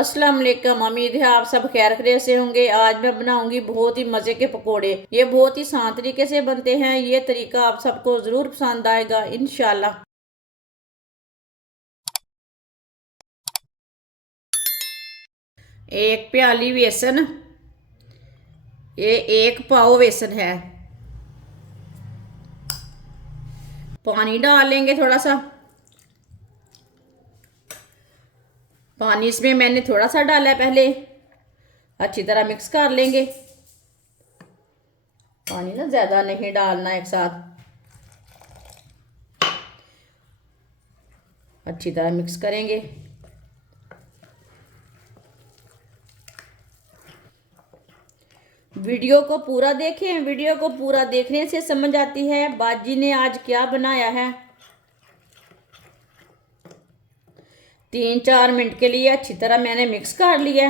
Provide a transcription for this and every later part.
अस्सलाम वालेकुम। उम्मीद है आप सब खैर खैरियत से होंगे। आज मैं बनाऊंगी बहुत ही मज़े के पकोड़े। ये बहुत ही आसान तरीके से बनते हैं। ये तरीका आप सबको ज़रूर पसंद आएगा इंशाल्लाह। एक प्याली बेसन, ये एक पाव बेसन है। पानी डाल लेंगे थोड़ा सा। पानी इसमें मैंने थोड़ा सा डाला है पहले। अच्छी तरह मिक्स कर लेंगे। पानी ना ज़्यादा नहीं डालना एक साथ। अच्छी तरह मिक्स करेंगे। वीडियो को पूरा देखें। वीडियो को पूरा देखने से समझ आती है बाजी ने आज क्या बनाया है। 3-4 मिनट के लिए अच्छी तरह मैंने मिक्स कर लिया।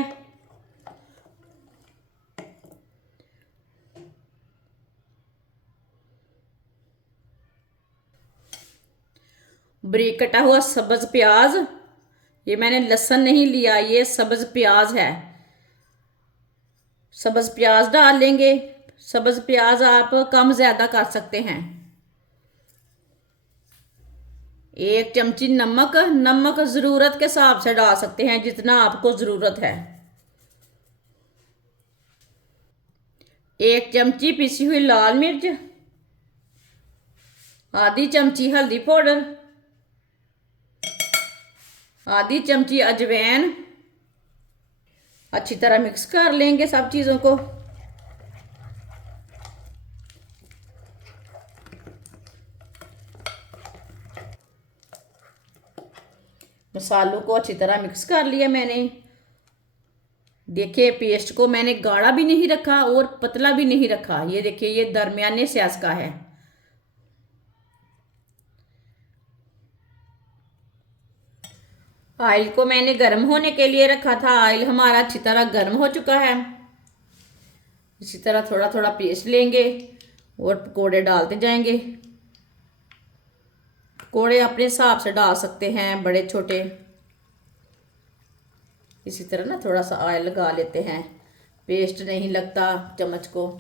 बारीक कटा हुआ सब्ज प्याज, ये मैंने लहसुन नहीं लिया, ये सब्ज प्याज है। सब्ज प्याज डाल लेंगे। सब्ज प्याज आप कम ज़्यादा कर सकते हैं। 1 चमची नमक। नमक ज़रूरत के हिसाब से डाल सकते हैं जितना आपको ज़रूरत है। 1 चमची पिसी हुई लाल मिर्च। आधी चमची हल्दी पाउडर। आधी चमची अजवाइन। अच्छी तरह मिक्स कर लेंगे सब चीज़ों को। मसालों को अच्छी तरह मिक्स कर लिया मैंने। देखिए पेस्ट को मैंने गाढ़ा भी नहीं रखा और पतला भी नहीं रखा। ये देखिए ये दरमियाने साइज का है। ऑयल को मैंने गर्म होने के लिए रखा था। ऑयल हमारा अच्छी तरह गर्म हो चुका है। इसी तरह थोड़ा थोड़ा पेस्ट लेंगे और पकोड़े डालते जाएंगे। पकोड़े अपने हिसाब से डाल सकते हैं, बड़े छोटे। इसी तरह ना थोड़ा सा ऑयल लगा लेते हैं, पेस्ट नहीं लगता चम्मच को।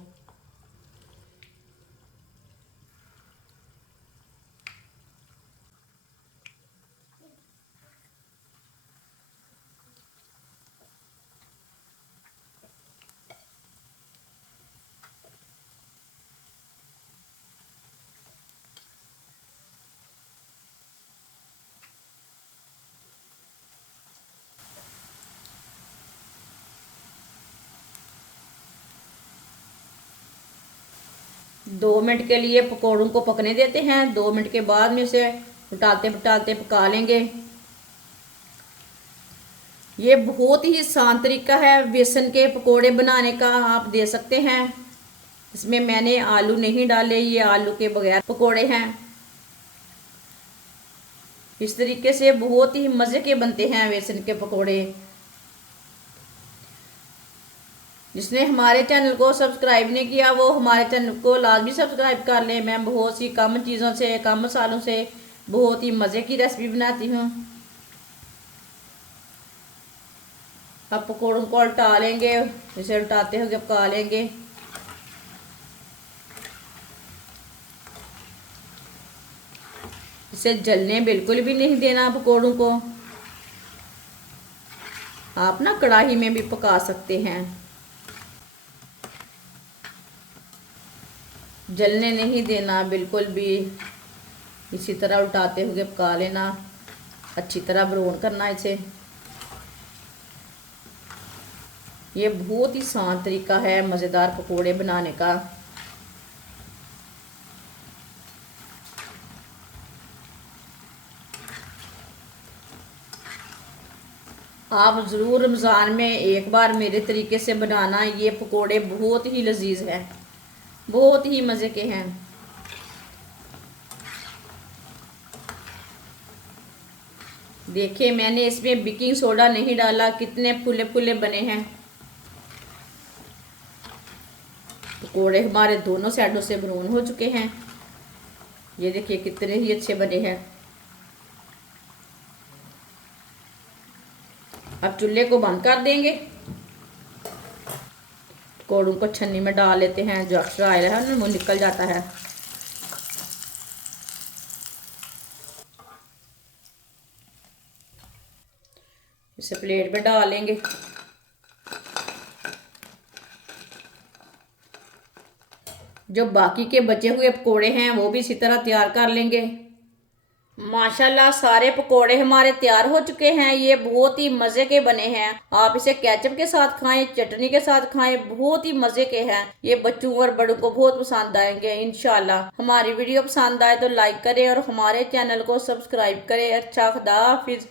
दो मिनट के लिए पकौड़ों को पकने देते हैं। 2 मिनट के बाद में इसे उठाते पटाते पका लेंगे। ये बहुत ही आसान तरीका है बेसन के पकोड़े बनाने का, आप दे सकते हैं। इसमें मैंने आलू नहीं डाले, ये आलू के बगैर पकोड़े हैं। इस तरीके से बहुत ही मज़े के बनते हैं बेसन के पकोड़े। जिसने हमारे चैनल को सब्सक्राइब नहीं किया वो हमारे चैनल को लाजमी सब्सक्राइब कर लें। मैं बहुत सी कम चीज़ों से, कम मसालों से बहुत ही मज़े की रेसिपी बनाती हूँ। अब पकौड़ों को उल्टा लेंगे। इसे उल्टाते हुए पका लेंगे। इसे जलने बिल्कुल भी नहीं देना पकौड़ों को। आप ना कढ़ाई में भी पका सकते हैं। जलने नहीं देना बिल्कुल भी। इसी तरह उल्टाते हुए पका लेना। अच्छी तरह ब्राउन करना इसे। ये बहुत ही आसान तरीका है मज़ेदार पकोड़े बनाने का। आप ज़रूर रमज़ान में एक बार मेरे तरीके से बनाना। ये पकोड़े बहुत ही लजीज हैं, बहुत ही मज़े के हैं। देखिए मैंने इसमें बेकिंग सोडा नहीं डाला, कितने फुले फुले बने हैं। पकोड़े हमारे दोनों साइडों से ब्राउन हो चुके हैं। ये देखिए कितने ही अच्छे बने हैं। अब चूल्हे को बंद कर देंगे। पकौड़ों को छन्नी में डाल लेते हैं, जो एक्स्ट्रा ऑयल है वो निकल जाता है। इसे प्लेट पे डालेंगे। जो बाकी के बचे हुए पकोड़े हैं वो भी इसी तरह तैयार कर लेंगे। माशाल्लाह सारे पकोड़े हमारे तैयार हो चुके हैं। ये बहुत ही मज़े के बने हैं। आप इसे केचप के साथ खाएं, चटनी के साथ खाएं, बहुत ही मज़े के हैं। ये बच्चों और बड़ों को बहुत पसंद आएंगे इंशाल्लाह। हमारी वीडियो पसंद आए तो लाइक करें और हमारे चैनल को सब्सक्राइब करें। अच्छा, खुदा हाफिज।